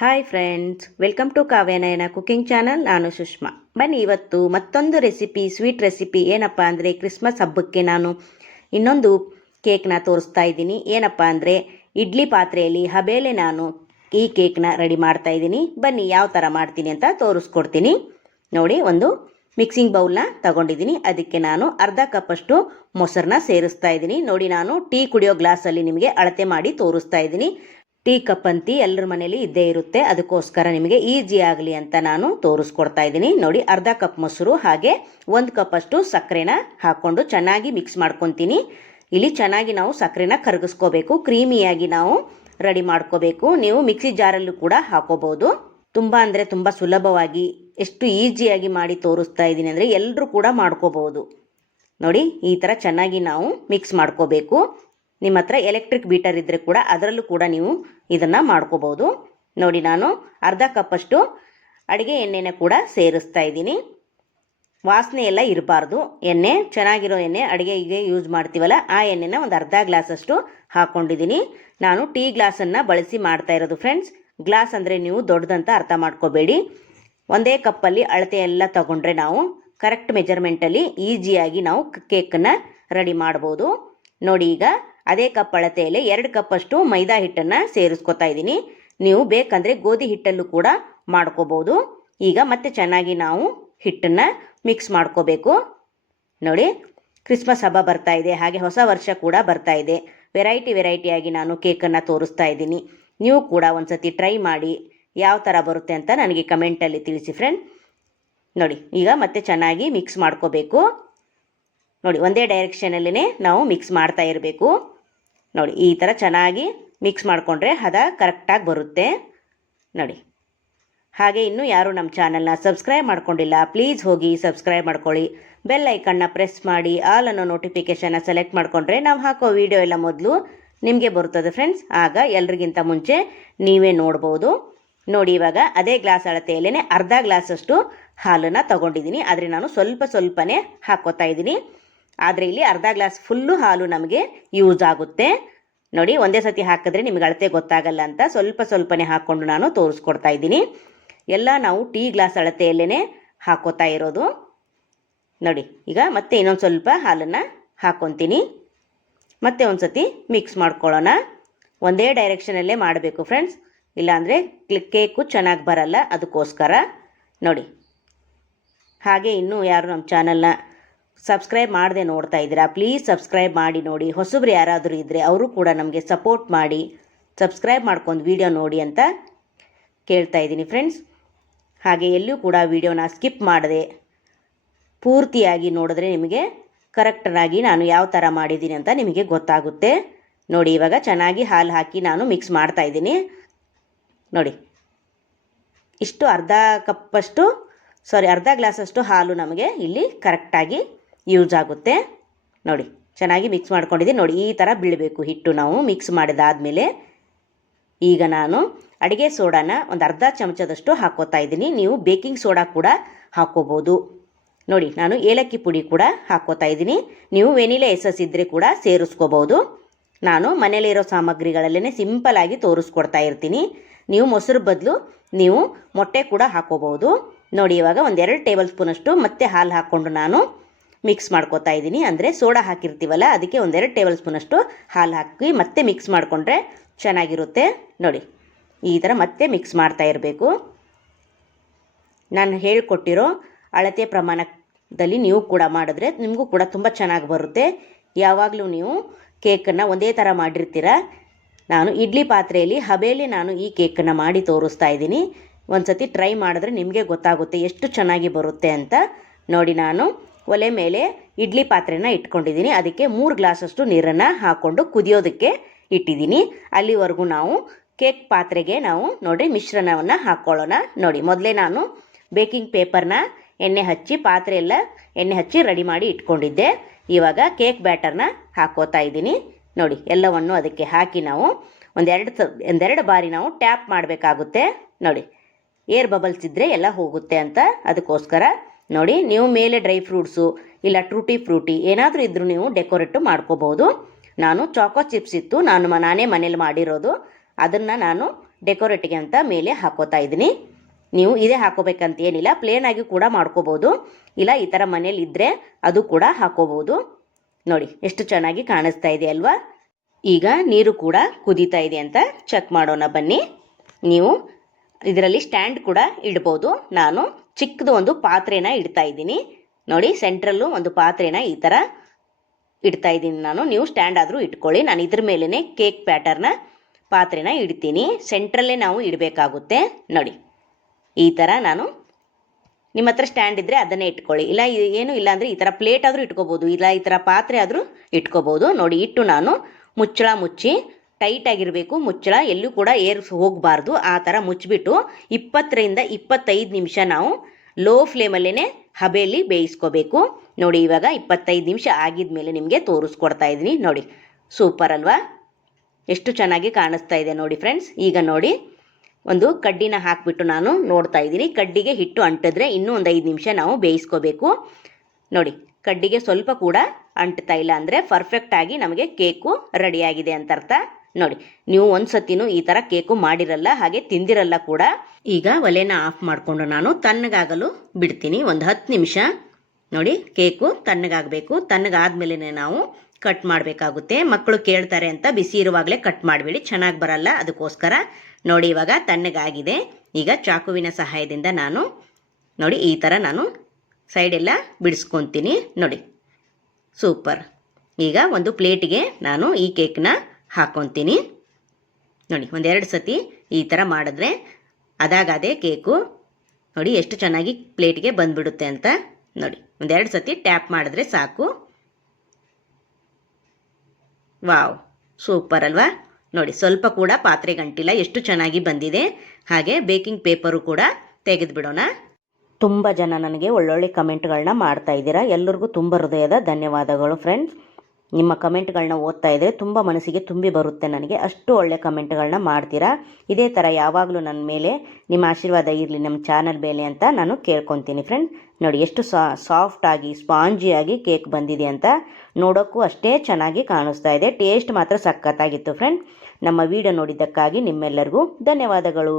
Hi friends, welcome to Kavyanayana cooking channel. ನಾನು ಸುಷ್ಮಾ. ಬನ್ನಿ ಇವತ್ತು ಮತ್ತೊಂದು ರೆಸಿಪಿ, ಸ್ವೀಟ್ ರೆಸಿಪಿ. ಏನಪ್ಪ ಅಂದರೆ ಕ್ರಿಸ್ಮಸ್ ಹಬ್ಬಕ್ಕೆ ನಾನು ಇನ್ನೊಂದು ಕೇಕ್ನ ತೋರಿಸ್ತಾ ಇದ್ದೀನಿ. ಏನಪ್ಪ ಅಂದರೆ ಇಡ್ಲಿ ಪಾತ್ರೆಯಲ್ಲಿ ಹಬೇಲೆ ನಾನು ಈ ಕೇಕ್ನ ರೆಡಿ ಮಾಡ್ತಾ ಇದ್ದೀನಿ. ಬನ್ನಿ ಯಾವ ಥರ ಮಾಡ್ತೀನಿ ಅಂತ ತೋರಿಸ್ಕೊಡ್ತೀನಿ. ನೋಡಿ, ಒಂದು ಮಿಕ್ಸಿಂಗ್ ಬೌಲ್ನ ತಗೊಂಡಿದ್ದೀನಿ. ಅದಕ್ಕೆ ನಾನು ಅರ್ಧ ಕಪ್ಪಷ್ಟು ಮೊಸರನ್ನ ಸೇರಿಸ್ತಾ ಇದ್ದೀನಿ. ನೋಡಿ, ನಾನು ಟೀ ಕುಡಿಯೋ ಗ್ಲಾಸಲ್ಲಿ ನಿಮಗೆ ಅಳತೆ ಮಾಡಿ ತೋರಿಸ್ತಾ ಇದ್ದೀನಿ. ಟೀ ಕಪ್ ಅಂತಿ ಎಲ್ಲರ ಮನೇಲಿ ಇದ್ದೇ ಇರುತ್ತೆ, ಅದಕ್ಕೋಸ್ಕರ ನಿಮಗೆ ಈಸಿ ಆಗಲಿ ಅಂತ ನಾನು ತೋರಿಸ್ಕೊಡ್ತಾ ಇದ್ದೀನಿ. ನೋಡಿ, ಅರ್ಧ ಕಪ್ ಮೊಸರು ಹಾಗೆ 1 ಕಪ್ ಅಷ್ಟು ಸಕ್ಕರೆನ ಹಾಕ್ಕೊಂಡು ಚೆನ್ನಾಗಿ ಮಿಕ್ಸ್ ಮಾಡ್ಕೊತೀನಿ. ಇಲ್ಲಿ ಚೆನ್ನಾಗಿ ನಾವು ಸಕ್ಕರೆನ ಕರಗಿಸ್ಕೋಬೇಕು, ಕ್ರೀಮಿಯಾಗಿ ನಾವು ರೆಡಿ ಮಾಡ್ಕೋಬೇಕು. ನೀವು ಮಿಕ್ಸಿ ಜಾರಲ್ಲೂ ಕೂಡ ಹಾಕೋಬಹುದು. ತುಂಬ ಅಂದರೆ ತುಂಬ ಸುಲಭವಾಗಿ ಎಷ್ಟು ಈಸಿಯಾಗಿ ಮಾಡಿ ತೋರಿಸ್ತಾ ಇದ್ದೀನಿ ಅಂದರೆ ಎಲ್ಲರೂ ಕೂಡ ಮಾಡ್ಕೋಬಹುದು. ನೋಡಿ, ಈ ಥರ ಚೆನ್ನಾಗಿ ನಾವು ಮಿಕ್ಸ್ ಮಾಡ್ಕೋಬೇಕು. ನಿಮ್ಮ ಹತ್ರ ಎಲೆಕ್ಟ್ರಿಕ್ ಬೀಟರ್ ಇದ್ದರೆ ಕೂಡ ಅದರಲ್ಲೂ ಕೂಡ ನೀವು ಇದನ್ನು ಮಾಡ್ಕೋಬೋದು. ನೋಡಿ, ನಾನು ಅರ್ಧ ಕಪ್ಪಷ್ಟು ಅಡುಗೆ ಎಣ್ಣೆನ ಕೂಡ ಸೇರಿಸ್ತಾ ಇದ್ದೀನಿ. ವಾಸನೆ ಎಲ್ಲ ಇರಬಾರ್ದು. ಎಣ್ಣೆ ಚೆನ್ನಾಗಿರೋ ಎಣ್ಣೆ, ಅಡುಗೆಗೆ ಯೂಸ್ ಮಾಡ್ತೀವಲ್ಲ ಆ ಎಣ್ಣೆನ ಒಂದು ಅರ್ಧ ಗ್ಲಾಸಷ್ಟು ಹಾಕ್ಕೊಂಡಿದ್ದೀನಿ. ನಾನು ಟೀ ಗ್ಲಾಸನ್ನು ಬಳಸಿ ಮಾಡ್ತಾ ಇರೋದು ಫ್ರೆಂಡ್ಸ್. ಗ್ಲಾಸ್ ಅಂದರೆ ನೀವು ದೊಡ್ಡದಂತ ಅರ್ಥ ಮಾಡ್ಕೋಬೇಡಿ. ಒಂದೇ ಕಪ್ಪಲ್ಲಿ ಅಳತೆ ಎಲ್ಲ ತಗೊಂಡ್ರೆ ನಾವು ಕರೆಕ್ಟ್ ಮೆಜರ್ಮೆಂಟಲ್ಲಿ ಈಸಿಯಾಗಿ ನಾವು ಕೇಕನ್ನು ರೆಡಿ ಮಾಡ್ಬೋದು. ನೋಡಿ, ಈಗ ಅದೇ ಕಪ್ ಅಳತೆಯಲ್ಲಿ 2 ಕಪ್ಪಷ್ಟು ಮೈದಾ ಹಿಟ್ಟನ್ನು ಸೇರಿಸ್ಕೊತಾ ಇದ್ದೀನಿ. ನೀವು ಬೇಕಂದರೆ ಗೋಧಿ ಹಿಟ್ಟಲ್ಲೂ ಕೂಡ ಮಾಡ್ಕೋಬೋದು. ಈಗ ಮತ್ತೆ ಚೆನ್ನಾಗಿ ನಾವು ಹಿಟ್ಟನ್ನು ಮಿಕ್ಸ್ ಮಾಡ್ಕೋಬೇಕು. ನೋಡಿ, ಕ್ರಿಸ್ಮಸ್ ಹಬ್ಬ ಬರ್ತಾ ಇದೆ, ಹಾಗೆ ಹೊಸ ವರ್ಷ ಕೂಡ ಬರ್ತಾ ಇದೆ. ವೆರೈಟಿಯಾಗಿ ನಾನು ಕೇಕನ್ನು ತೋರಿಸ್ತಾ ಇದ್ದೀನಿ. ನೀವು ಕೂಡ ಒಂದು ಸತಿ ಟ್ರೈ ಮಾಡಿ ಯಾವ ಥರ ಬರುತ್ತೆ ಅಂತ ನನಗೆ ಕಮೆಂಟಲ್ಲಿ ತಿಳಿಸಿ ಫ್ರೆಂಡ್. ನೋಡಿ, ಈಗ ಮತ್ತೆ ಚೆನ್ನಾಗಿ ಮಿಕ್ಸ್ ಮಾಡ್ಕೋಬೇಕು. ನೋಡಿ, ಒಂದೇ ಡೈರೆಕ್ಷನಲ್ಲೇ ನಾವು ಮಿಕ್ಸ್ ಮಾಡ್ತಾ ಇರಬೇಕು. ನೋಡಿ, ಈ ಥರ ಚೆನ್ನಾಗಿ ಮಿಕ್ಸ್ ಮಾಡಿಕೊಂಡ್ರೆ ಹದ ಕರೆಕ್ಟಾಗಿ ಬರುತ್ತೆ. ನೋಡಿ, ಹಾಗೆ ಇನ್ನೂ ಯಾರು ನಮ್ಮ ಚಾನಲ್ನ ಸಬ್ಸ್ಕ್ರೈಬ್ ಮಾಡ್ಕೊಂಡಿಲ್ಲ, ಪ್ಲೀಸ್ ಹೋಗಿ ಸಬ್ಸ್ಕ್ರೈಬ್ ಮಾಡ್ಕೊಳ್ಳಿ. ಬೆಲ್ ಐಕನ್ನ ಪ್ರೆಸ್ ಮಾಡಿ ಆಲ್ ಅನ್ನೋ ನೋಟಿಫಿಕೇಷನ್ನ ಸೆಲೆಕ್ಟ್ ಮಾಡಿಕೊಂಡ್ರೆ ನಾವು ಹಾಕೋ ವಿಡಿಯೋ ಎಲ್ಲ ಮೊದಲು ನಿಮಗೆ ಬರುತ್ತದೆ ಫ್ರೆಂಡ್ಸ್. ಆಗ ಎಲ್ರಿಗಿಂತ ಮುಂಚೆ ನೀವೇ ನೋಡ್ಬೋದು. ನೋಡಿ, ಇವಾಗ ಅದೇ ಗ್ಲಾಸ್ ಅಳತೆಯಲ್ಲೇ ಅರ್ಧ ಗ್ಲಾಸಷ್ಟು ಹಾಲನ್ನು ತಗೊಂಡಿದ್ದೀನಿ. ಆದರೆ ನಾನು ಸ್ವಲ್ಪನೇ ಹಾಕೋತಾ ಇದ್ದೀನಿ. ಆದರೆ ಇಲ್ಲಿ ಅರ್ಧ ಗ್ಲಾಸ್ ಫುಲ್ಲು ಹಾಲು ನಮಗೆ ಯೂಸ್ ಆಗುತ್ತೆ. ನೋಡಿ, ಒಂದೇ ಸತಿ ಹಾಕಿದ್ರೆ ನಿಮಗೆ ಅಳತೆ ಗೊತ್ತಾಗಲ್ಲ ಅಂತ ಸ್ವಲ್ಪನೇ ಹಾಕ್ಕೊಂಡು ನಾನು ತೋರಿಸ್ಕೊಡ್ತಾ ಇದ್ದೀನಿ. ಎಲ್ಲ ನಾವು ಟೀ ಗ್ಲಾಸ್ ಅಳತೆಯಲ್ಲೇ ಹಾಕೋತಾ ಇರೋದು. ನೋಡಿ, ಈಗ ಮತ್ತೆ ಇನ್ನೊಂದು ಸ್ವಲ್ಪ ಹಾಲನ್ನು ಹಾಕ್ಕೊತೀನಿ. ಮತ್ತೆ ಒಂದು ಸತಿ ಮಿಕ್ಸ್ ಮಾಡ್ಕೊಳ್ಳೋಣ. ಒಂದೇ ಡೈರೆಕ್ಷನಲ್ಲೇ ಮಾಡಬೇಕು ಫ್ರೆಂಡ್ಸ್, ಇಲ್ಲಾಂದರೆ ಕೇಕು ಚೆನ್ನಾಗಿ ಬರಲ್ಲ, ಅದಕ್ಕೋಸ್ಕರ. ನೋಡಿ, ಹಾಗೆ ಇನ್ನೂ ಯಾರು ನಮ್ಮ ಚಾನಲ್ನ ಸಬ್ಸ್ಕ್ರೈಬ್ ಮಾಡದೆ ನೋಡ್ತಾ ಇದ್ದೀರಾ, ಪ್ಲೀಸ್ ಸಬ್ಸ್ಕ್ರೈಬ್ ಮಾಡಿ ನೋಡಿ. ಹೊಸಬ್ರು ಯಾರಾದರೂ ಇದ್ದರೆ ಅವರು ಕೂಡ ನಮಗೆ ಸಪೋರ್ಟ್ ಮಾಡಿ ಸಬ್ಸ್ಕ್ರೈಬ್ ಮಾಡ್ಕೊಂಡು ವಿಡಿಯೋ ನೋಡಿ ಅಂತ ಕೇಳ್ತಾ ಇದ್ದೀನಿ ಫ್ರೆಂಡ್ಸ್. ಹಾಗೆ ಎಲ್ಲೂ ಕೂಡ ವಿಡಿಯೋನ ಸ್ಕಿಪ್ ಮಾಡದೆ ಪೂರ್ತಿಯಾಗಿ ನೋಡಿದ್ರೆ ನಿಮಗೆ ಕರೆಕ್ಟಾಗಿ ನಾನು ಯಾವ ಥರ ಮಾಡಿದ್ದೀನಿ ಅಂತ ನಿಮಗೆ ಗೊತ್ತಾಗುತ್ತೆ. ನೋಡಿ, ಇವಾಗ ಚೆನ್ನಾಗಿ ಹಾಲು ಹಾಕಿ ನಾನು ಮಿಕ್ಸ್ ಮಾಡ್ತಾ ಇದ್ದೀನಿ. ನೋಡಿ, ಇಷ್ಟು ಅರ್ಧ ಗ್ಲಾಸಷ್ಟು ಹಾಲು ನಮಗೆ ಇಲ್ಲಿ ಕರೆಕ್ಟಾಗಿ ಯೂಸ್ ಆಗುತ್ತೆ. ನೋಡಿ, ಚೆನ್ನಾಗಿ ಮಿಕ್ಸ್ ಮಾಡ್ಕೊಂಡಿದ್ದೀನಿ. ನೋಡಿ, ಈ ಥರ ಬೀಳಬೇಕು ಹಿಟ್ಟು ನಾವು ಮಿಕ್ಸ್ ಮಾಡಿದಾದಮೇಲೆ. ಈಗ ನಾನು ಅಡುಗೆ ಸೋಡಾನ ಒಂದು ಅರ್ಧ ಚಮಚದಷ್ಟು ಹಾಕೋತಾ ಇದ್ದೀನಿ. ನೀವು ಬೇಕಿಂಗ್ ಸೋಡಾ ಕೂಡ ಹಾಕೋಬೋದು. ನೋಡಿ, ನಾನು ಏಲಕ್ಕಿ ಪುಡಿ ಕೂಡ ಹಾಕೋತಾ ಇದ್ದೀನಿ. ನೀವು ವೆನಿಲಾ ಎಸೆನ್ಸ್ ಇದ್ದರೆ ಕೂಡ ಸೇರಿಸ್ಕೋಬೋದು. ನಾನು ಮನೇಲಿರೋ ಸಾಮಗ್ರಿಗಳಲ್ಲೇ ಸಿಂಪಲ್ಲಾಗಿ ತೋರಿಸ್ಕೊಡ್ತಾ ಇರ್ತೀನಿ. ನೀವು ಮೊಸರು ಬದಲು ನೀವು ಮೊಟ್ಟೆ ಕೂಡ ಹಾಕೋಬೋದು. ನೋಡಿ, ಇವಾಗ ಒಂದು 2 ಟೇಬಲ್ ಸ್ಪೂನಷ್ಟು ಮತ್ತೆ ಹಾಲು ಹಾಕ್ಕೊಂಡು ನಾನು ಮಿಕ್ಸ್ ಮಾಡ್ಕೋತಾ ಇದ್ದೀನಿ. ಅಂದರೆ ಸೋಡಾ ಹಾಕಿರ್ತೀವಲ್ಲ, ಅದಕ್ಕೆ ಒಂದು 2 ಟೇಬಲ್ ಸ್ಪೂನಷ್ಟು ಹಾಲು ಹಾಕಿ ಮತ್ತೆ ಮಿಕ್ಸ್ ಮಾಡಿಕೊಂಡ್ರೆ ಚೆನ್ನಾಗಿರುತ್ತೆ. ನೋಡಿ, ಈ ಥರ ಮತ್ತೆ ಮಿಕ್ಸ್ ಮಾಡ್ತಾ ಇರಬೇಕು. ನಾನು ಹೇಳಿಕೊಟ್ಟಿರೋ ಅಳತೆ ಪ್ರಮಾಣದಲ್ಲಿ ನೀವು ಕೂಡ ಮಾಡಿದ್ರೆ ನಿಮಗೂ ಕೂಡ ತುಂಬ ಚೆನ್ನಾಗಿ ಬರುತ್ತೆ. ಯಾವಾಗಲೂ ನೀವು ಕೇಕನ್ನು ಒಂದೇ ಥರ ಮಾಡಿರ್ತೀರ. ನಾನು ಇಡ್ಲಿ ಪಾತ್ರೆಯಲ್ಲಿ ಹಬೇಲಿ ನಾನು ಈ ಕೇಕನ್ನು ಮಾಡಿ ತೋರಿಸ್ತಾ ಇದ್ದೀನಿ. ಒಂದು ಸತಿ ಟ್ರೈ ಮಾಡಿದ್ರೆ ನಿಮಗೆ ಗೊತ್ತಾಗುತ್ತೆ ಎಷ್ಟು ಚೆನ್ನಾಗಿ ಬರುತ್ತೆ ಅಂತ. ನೋಡಿ, ನಾನು ಒಲೆ ಮೇಲೆ ಇಡ್ಲಿ ಪಾತ್ರೆನ ಇಟ್ಕೊಂಡಿದ್ದೀನಿ. ಅದಕ್ಕೆ 3 ಗ್ಲಾಸಷ್ಟು ನೀರನ್ನು ಹಾಕ್ಕೊಂಡು ಕುದಿಯೋದಕ್ಕೆ ಇಟ್ಟಿದ್ದೀನಿ. ಅಲ್ಲಿವರೆಗೂ ನಾವು ಕೇಕ್ ಪಾತ್ರೆಗೆ ನಾವು ನೋಡಿ ಮಿಶ್ರಣವನ್ನು ಹಾಕ್ಕೊಳ್ಳೋಣ. ನೋಡಿ, ಮೊದಲೇ ನಾನು ಬೇಕಿಂಗ್ ಪೇಪರ್ನ ಪಾತ್ರೆ ಎಲ್ಲ ಎಣ್ಣೆ ಹಚ್ಚಿ ರೆಡಿ ಮಾಡಿ ಇಟ್ಕೊಂಡಿದ್ದೆ. ಇವಾಗ ಕೇಕ್ ಬ್ಯಾಟರ್ನ ಹಾಕೋತಾ ಇದ್ದೀನಿ. ನೋಡಿ, ಎಲ್ಲವನ್ನು ಅದಕ್ಕೆ ಹಾಕಿ ನಾವು ಒಂದೆರಡು ಬಾರಿ ನಾವು ಟ್ಯಾಪ್ ಮಾಡಬೇಕಾಗುತ್ತೆ. ನೋಡಿ, ಏರ್ ಬಬಲ್ಸ್ ಇದ್ದರೆ ಎಲ್ಲ ಹೋಗುತ್ತೆ ಅಂತ, ಅದಕ್ಕೋಸ್ಕರ. ನೋಡಿ, ನೀವು ಮೇಲೆ ಡ್ರೈ ಫ್ರೂಟ್ಸು ಇಲ್ಲ ಟೂಟಿ ಫ್ರೂಟಿ ಏನಾದರೂ ಇದ್ದರೂ ನೀವು ಡೆಕೋರೇಟು ಮಾಡ್ಕೋಬೋದು. ನಾನು ಚಾಕೋ ಚಿಪ್ಸ್ ಇತ್ತು, ನಾನೇ ಮನೇಲಿ ಮಾಡಿರೋದು, ಅದನ್ನು ನಾನು ಡೆಕೋರೇಟ್ಗೆ ಅಂತ ಮೇಲೆ ಹಾಕೋತಾ ಇದ್ದೀನಿ. ನೀವು ಇದೇ ಹಾಕೋಬೇಕಂತ ಏನಿಲ್ಲ, ಪ್ಲೇನಾಗಿ ಕೂಡ ಮಾಡ್ಕೋಬೋದು, ಇಲ್ಲ ಈ ಥರ ಮನೇಲಿ ಇದ್ದರೆ ಅದು ಕೂಡ ಹಾಕೋಬೋದು. ನೋಡಿ ಎಷ್ಟು ಚೆನ್ನಾಗಿ ಕಾಣಿಸ್ತಾ ಇದೆ ಅಲ್ವಾ. ಈಗ ನೀರು ಕೂಡ ಕುದೀತಾ ಇದೆ ಅಂತ ಚೆಕ್ ಮಾಡೋಣ ಬನ್ನಿ. ನೀವು ಇದರಲ್ಲಿ ಸ್ಟ್ಯಾಂಡ್ ಕೂಡ ಇಡ್ಬೋದು. ನಾನು ಚಿಕ್ಕದು ಒಂದು ಪಾತ್ರೆನ ಇಡ್ತಾ ಇದ್ದೀನಿ ನೋಡಿ, ಸೆಂಟ್ರಲ್ಲು ಒಂದು ಪಾತ್ರೆನ ಈ ಥರ ಇಡ್ತಾ ಇದ್ದೀನಿ ನಾನು. ನೀವು ಸ್ಟ್ಯಾಂಡ್ ಆದರೂ ಇಟ್ಕೊಳ್ಳಿ. ನಾನು ಇದ್ರ ಮೇಲೇ ಕೇಕ್ ಪ್ಯಾಟರ್ನ ಪಾತ್ರೆನ ಇಡ್ತೀನಿ. ಸೆಂಟ್ರಲ್ಲೇ ನಾವು ಇಡಬೇಕಾಗುತ್ತೆ ನೋಡಿ. ಈ ಥರ ನಾನು, ನಿಮ್ಮ ಹತ್ರ ಸ್ಟ್ಯಾಂಡ್ ಇದ್ದರೆ ಅದನ್ನೇ ಇಟ್ಕೊಳ್ಳಿ, ಇಲ್ಲ ಏನೂ ಇಲ್ಲ ಅಂದರೆ ಈ ಥರ ಪ್ಲೇಟ್ ಆದರೂ ಇಟ್ಕೋಬೋದು, ಇಲ್ಲ ಈ ಥರ ಪಾತ್ರೆ ಆದರೂ ಇಟ್ಕೋಬೋದು. ನೋಡಿ ಇಟ್ಟು ನಾನು ಮುಚ್ಚಳ ಮುಚ್ಚಿ, ಟೈಟಾಗಿರಬೇಕು ಮುಚ್ಚಳ, ಎಲ್ಲೂ ಕೂಡ ಏರ್ ಹೋಗಬಾರ್ದು. ಆ ಥರ ಮುಚ್ಚಿಬಿಟ್ಟು 20ರಿಂದ 25 ನಿಮಿಷ ನಾವು ಲೋ ಫ್ಲೇಮಲ್ಲೇ ಹಬೆಯಲ್ಲಿ ಬೇಯಿಸ್ಕೋಬೇಕು. ನೋಡಿ ಇವಾಗ 25 ನಿಮಿಷ ಆಗಿದ ಮೇಲೆ ನಿಮಗೆ ತೋರಿಸ್ಕೊಡ್ತಾ ಇದ್ದೀನಿ ನೋಡಿ. ಸೂಪರ್ ಅಲ್ವಾ, ಎಷ್ಟು ಚೆನ್ನಾಗಿ ಕಾಣಿಸ್ತಾ ಇದೆ ನೋಡಿ ಫ್ರೆಂಡ್ಸ್. ಈಗ ನೋಡಿ ಒಂದು ಕಡ್ಡಿನ ಹಾಕಿಬಿಟ್ಟು ನಾನು ನೋಡ್ತಾ ಇದ್ದೀನಿ. ಕಡ್ಡಿಗೆ ಹಿಟ್ಟು ಅಂಟಿದ್ರೆ ಇನ್ನೂ ಒಂದು 5 ನಿಮಿಷ ನಾವು ಬೇಯಿಸ್ಕೋಬೇಕು. ನೋಡಿ ಕಡ್ಡಿಗೆ ಸ್ವಲ್ಪ ಕೂಡ ಅಂಟ್ತಾ ಇಲ್ಲ ಅಂದರೆ ಪರ್ಫೆಕ್ಟಾಗಿ ನಮಗೆ ಕೇಕು ರೆಡಿಯಾಗಿದೆ ಅಂತ ಅರ್ಥ. ನೋಡಿ ನೀವು ಒಂದು ಸತಿನೂ ಈ ಥರ ಕೇಕು ಮಾಡಿರಲ್ಲ, ಹಾಗೆ ತಿಂದಿರಲ್ಲ ಕೂಡ. ಈಗ ಒಲೆನ ಆಫ್ ಮಾಡಿಕೊಂಡು ನಾನು ತಣ್ಣಗಾಗಲು ಬಿಡ್ತೀನಿ ಒಂದು 10 ನಿಮಿಷ. ನೋಡಿ ಕೇಕು ತಣ್ಣಗಾಗಬೇಕು. ತಣ್ಣಗಾದ್ಮೇಲೆ ನಾವು ಕಟ್ ಮಾಡಬೇಕಾಗುತ್ತೆ. ಮಕ್ಕಳು ಕೇಳ್ತಾರೆ ಅಂತ ಬಿಸಿ ಇರುವಾಗಲೇ ಕಟ್ ಮಾಡಬೇಡಿ, ಚೆನ್ನಾಗಿ ಬರಲ್ಲ, ಅದಕ್ಕೋಸ್ಕರ. ನೋಡಿ ಇವಾಗ ತಣ್ಣಗಾಗಿದೆ. ಈಗ ಚಾಕುವಿನ ಸಹಾಯದಿಂದ ನಾನು ನೋಡಿ ಈ ಥರ ನಾನು ಸೈಡೆಲ್ಲ ಬಿಡಿಸ್ಕೊತೀನಿ ನೋಡಿ. ಸೂಪರ್. ಈಗ ಒಂದು ಪ್ಲೇಟಿಗೆ ನಾನು ಈ ಕೇಕ್ನ ಹಾಕ್ಕೊತೀನಿ ನೋಡಿ. ಒಂದೆರಡು ಸತಿ ಈ ಥರ ಮಾಡಿದ್ರೆ ಅದಾಗದೇ ಕೇಕು ನೋಡಿ ಎಷ್ಟು ಚೆನ್ನಾಗಿ ಪ್ಲೇಟಿಗೆ ಬಂದುಬಿಡುತ್ತೆ ಅಂತ ನೋಡಿ. ಒಂದೆರಡು ಸತಿ ಟ್ಯಾಪ್ ಮಾಡಿದ್ರೆ ಸಾಕು. ವಾವ್, ಸೂಪರ್ ಅಲ್ವಾ. ನೋಡಿ ಸ್ವಲ್ಪ ಕೂಡ ಪಾತ್ರೆ ಗಂಟಿಲ್ಲ, ಎಷ್ಟು ಚೆನ್ನಾಗಿ ಬಂದಿದೆ. ಹಾಗೆ ಬೇಕಿಂಗ್ ಪೇಪರು ಕೂಡ ತೆಗೆದುಬಿಡೋಣ. ತುಂಬ ಜನ ನನಗೆ ಒಳ್ಳೊಳ್ಳೆ ಕಮೆಂಟ್ಗಳನ್ನ ಮಾಡ್ತಾ ಇದ್ದೀರಾ. ಎಲ್ಲರಿಗೂ ತುಂಬ ಹೃದಯದ ಧನ್ಯವಾದಗಳು ಫ್ರೆಂಡ್ಸ್. ನಿಮ್ಮ ಕಮೆಂಟ್ಗಳನ್ನ ಓದ್ತಾ ಇದ್ದರೆ ತುಂಬ ಮನಸ್ಸಿಗೆ ತುಂಬಿ ಬರುತ್ತೆ ನನಗೆ. ಅಷ್ಟು ಒಳ್ಳೆ ಕಮೆಂಟ್ಗಳನ್ನ ಮಾಡ್ತೀರಾ. ಇದೇ ಥರ ಯಾವಾಗಲೂ ನನ್ನ ಮೇಲೆ ನಿಮ್ಮ ಆಶೀರ್ವಾದ ಇರಲಿ ನಮ್ಮ ಚಾನಲ್ ಮೇಲೆ ಅಂತ ನಾನು ಕೇಳ್ಕೊತೀನಿ ಫ್ರೆಂಡ್ಸ್. ನೋಡಿ ಎಷ್ಟು ಸಾಫ್ಟಾಗಿ ಸ್ಪಾಂಜಿಯಾಗಿ ಕೇಕ್ ಬಂದಿದೆ ಅಂತ. ನೋಡೋಕ್ಕೂ ಅಷ್ಟೇ ಚೆನ್ನಾಗಿ ಕಾಣಿಸ್ತಾ ಇದೆ. ಟೇಸ್ಟ್ ಮಾತ್ರ ಸಖತ್ತಾಗಿತ್ತು ಫ್ರೆಂಡ್. ನಮ್ಮ ವಿಡಿಯೋ ನೋಡಿದ್ದಕ್ಕಾಗಿ ನಿಮ್ಮೆಲ್ಲರಿಗೂ ಧನ್ಯವಾದಗಳು.